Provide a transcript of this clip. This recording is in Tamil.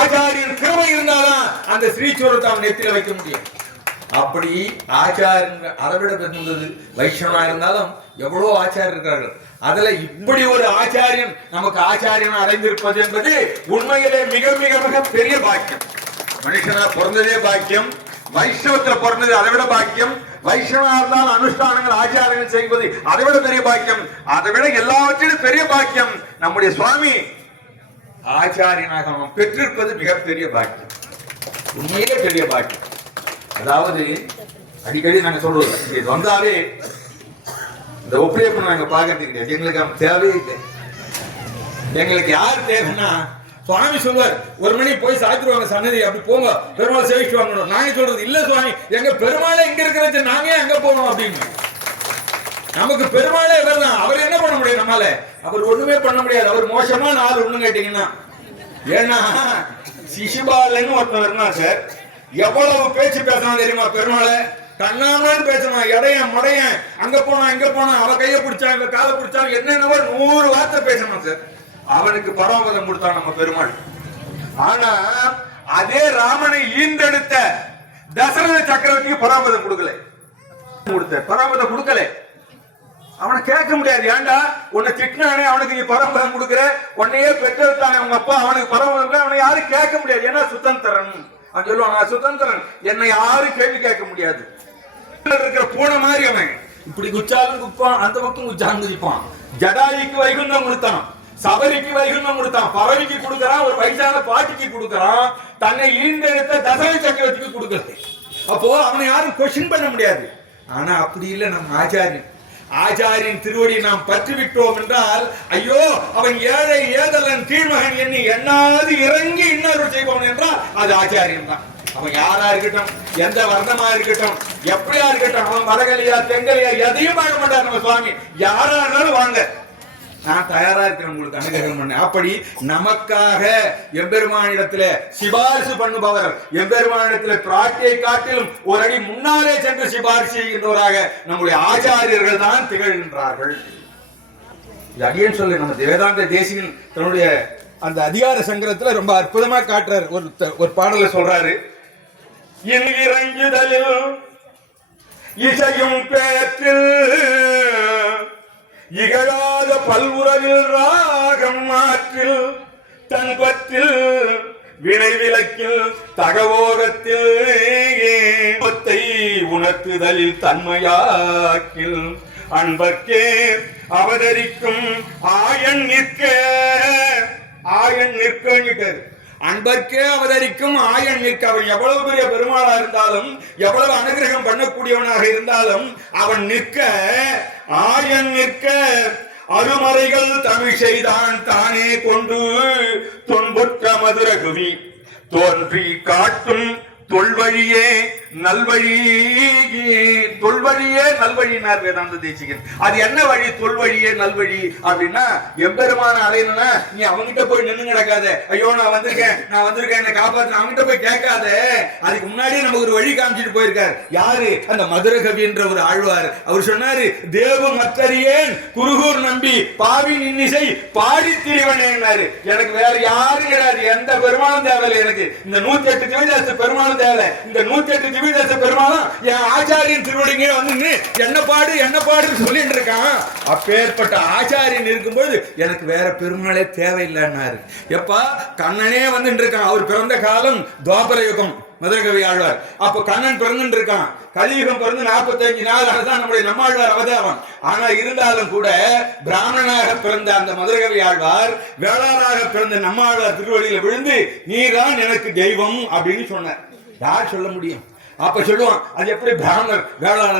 ஆச்சாரியன் கிருபை இருந்தாதான் அந்த ஸ்ரீசூரத்தை அவன் நெத்தில வைக்க முடியும். அப்படி ஆச்சாரியன் அளவிட பெருந்தது. வைஷ்ணவா இருந்தாலும் எவ்வளவு ஆச்சாரியர் இருக்கிறார்கள். அதுல இப்படி ஒரு ஆச்சாரியன் நமக்கு ஆச்சாரியன் அடைந்திருப்பது என்பது உண்மையிலே மிக மிக மிக பெரிய பாக்கியம். மனுஷனா பிறந்ததே பாக்கியம், வைஷ்ணவத்துல பிறந்தது அதை விட பாக்கியம். வைஷ்ணவா இருந்தால் அனுஷ்டானங்கள் ஆச்சாரங்கள் செய்வது அதை விட பெரிய பாக்கியம். அதை விட எல்லாவற்றிலும் பெரிய பாக்கியம் நம்முடைய சுவாமி ஆச்சாரியனாக நாம் பெற்றிருப்பது மிகப்பெரிய பாக்கியம், உண்மையிலே பெரிய பாக்கியம். அதாவது அடிக்கடி நாங்க சொல்றோம், இது வந்தாலே இந்த ஒப்படைப்பு நாங்க பாக்குறது கிடையாது. எங்களுக்கு தேவையே இல்லை. எங்களுக்கு யார் தேவைன்னா சுவாமி சொல்வார், ஒரு மணி போய் சாத்திருவாங்க சன்னதி, அப்படி போங்க பெருமாள் சேவிச்சு வாங்கணும். நாங்க சொல்றது இல்ல சுவாமி, எங்க பெருமாளை இங்க இருக்கிற நாங்க அங்க போகணும் அப்படின்னு. நமக்கு பெருமாளே இவர் தான். அவர் என்ன பண்ண முடியும் நம்மால? அவர் ஒண்ணுமே பண்ண முடியாது. அவர் மோசமான ஆள் ஒண்ணு கேட்டீங்கன்னா. ஏன்னா சிசுபாலன்னு ஒருத்தர் இருந்தா சார், எவ்வளவு பேச்சு பேசணும் தெரியுமா? பெருமாளை கண்ணாமன்னு பேசணும், எடையன் மடையன், அங்க போனா இங்க போனா, அவ கையை பிடிச்சா இங்க காலை பிடிச்சா, என்னென்னவோ 100 வார்த்தை பேசணும் சார். அவனுக்கு பரமபதம் கொடுத்தான் நம்ம பெருமாள். ஆனா அதே ராமனை ஈந்தெடுத்த தசரத சக்கரவர்த்திக்கு பரமபதம் கொடுக்கல. பரமபதம் கொடுக்கல. அவனை கேட்க முடியாது. ஏண்டா உன்னை திட்டினானே அவனுக்கு நீ பரமபதம் கொடுக்குற, உன்னையே பெற்றெடுத்தானே உங்க அப்பா, அவனுக்கு பரமபதம். அவனை யாரும் கேட்க முடியாது. ஏன்னா சுதந்திரன் அவன் சொல்லுவான், சுதந்திரன், என்னை யாரும் கேள்வி கேட்க முடியாது. இருக்கிற பூனை மாதிரி அவன் இப்படி குச்சாலும் குப்பான், அந்த பக்கம் குச்சாலும் குதிப்பான். ஜடாயிக்கு வைகுண்டம் கொடுத்தான், சபரிக்கு வைகுண்டம் கொடுத்தான், பறவைக்கு கொடுக்கறான், ஒரு வயசான பாட்டிக்கு கொடுக்கறான், தன்னை ஈண்டெடுத்த தசரத சக்கரவர்த்திக்கு கொடுக்கறது. அப்போ அவனை யாரும் கொஸ்டின் பண்ண முடியாது. ஆனா அப்படி இல்லை நம்ம ஆச்சாரியன். ஆச்சாரியின் திருவடியை நாம் பற்றி விட்டோம் என்றால், ஐயோ அவன் ஏழை ஏதலன் கீழ்மகன் எண்ணி எண்ணாது இறங்கி இன்னொரு செய்வோம் என்றால் அது ஆச்சாரியன் தான். அவன் யாரா இருக்கட்டும், எந்த வர்ணமா இருக்கட்டும், எப்படியா இருக்கட்டும், அவன் வடகலியா தெங்கலியா எதையும் வாங்க மாட்டார் நம்ம சுவாமி. யாரா இருந்தாலும் வாங்க, நான் தயாரா இருக்கிறேன் உங்களுக்கு அனுகிரகம் பண்ண. அப்படி நமக்காக எம்பெருமானிடத்துல சிபாரிசு பண்ணுபவர், எம்பெருமானிடத்துல பிரார்த்தியை காட்டிலும் ஒரு அடி முன்னாலே சென்று சிபாரிசு செய்கின்றவராக நம்முடைய ஆச்சாரியர்கள் தான் திகழ்கின்றார்கள். இது அடியேன் சொல்லு, நம்ம வேதாந்த தேசிகன் தன்னுடைய அந்த அதிகார சங்கரத்துல ரொம்ப அற்புதமா காட்டுறாரு. ஒரு பாடல சொல்றாரு, இறங்குதலில் இசையும் பேற்றில் இகழாத பல்வுறவில் ராகம் மாற்றில் தன்பற்றில் வினை விளக்கில் தகவோகத்தில் உணர்த்துதலில் தன்மையாக்கில் அன்பர்க்கே அவதரிக்கும் ஆயன் நிற்க. ஆயன் நிற்க, அன்பர்க்கே அவதரிக்கும் ஆயன் நிற்க. அவன் எவ்வளவு பெரிய பெருமாளா இருந்தாலும், எவ்வளவு அனுகிரகம் பண்ணக்கூடியவனாக இருந்தாலும், அவன் நிற்க, ஆயன் நிற்க அருமறைகள் தமிழ் செய்தான் தானே கொண்டு தொன்பொற்ற மதுரகுவி தோன்றி காட்டும் தொல்வழியே நல்வழி. தொல்வழியே நல்வழினார் வேதாந்த தேசிகன். அது என்ன வழி? தொல்வழியே நல்வழி அப்படின்னா, எம்பெருமான அடையணும்னா நீ அவங்கிட்ட போய் நின்று கிடக்காத, ஐயோ நான் வந்திருக்கேன் என்னை காப்பாத்து, அவங்கிட்ட போய் கேட்காத. அதுக்கு முன்னாடியே நமக்கு ஒரு வழி காமிச்சிட்டு போயிருக்கார். யாரு? அந்த மதுரகவி என்ற ஒரு ஆழ்வார். அவர் சொன்னாரு, தேவ மத்தறியேன் குருகூர் நம்பி பாவி நின்னிசை பாடி திரிவனேன்னாரு. எனக்கு வேற யாரும் கிடையாது, எந்த பெருமாளும் தேவையில்லை. எனக்கு இந்த 108 திவ்யதேச பெருமாளும் தேவை. இந்த 108 திவ்யதேச பெருமாளும் என் ஆச்சாரியன் திருவடிங்க வந்து என்ன பாடுன்னு சொல்லிட்டு இருக்கான். அப்பேற்பட்ட ஆச்சாரியன் இருக்கும்போது எனக்கு வேற பெருமாளே தேவையில்லைன்னாரு. எப்பா கண்ணனே வந்துட்டு இருக்கான். அவர் பிறந்த காலம் துவாபர யுகம், மதுரகவி ஆழ்வார். அப்ப கண்ணன் பிறந்து இருக்கான். கலியுகம் பிறந்து 45 நாள் தான் நம்முடைய நம்மாழ்வார் அவதாரம். ஆனா இருந்தாலும் கூட பிராமணனாக பிறந்த அந்த மதுரகவி ஆழ்வார் வேளாராக பிறந்த நம்மாழ்வார் திருவடியில விழுந்து நீதான் எனக்கு தெய்வம் அப்படின்னு சொன்னார். யார் சொல்ல முடியும்? அப்ப சொல்லுவான், அது எப்படி பிராமணர் வேளாளர்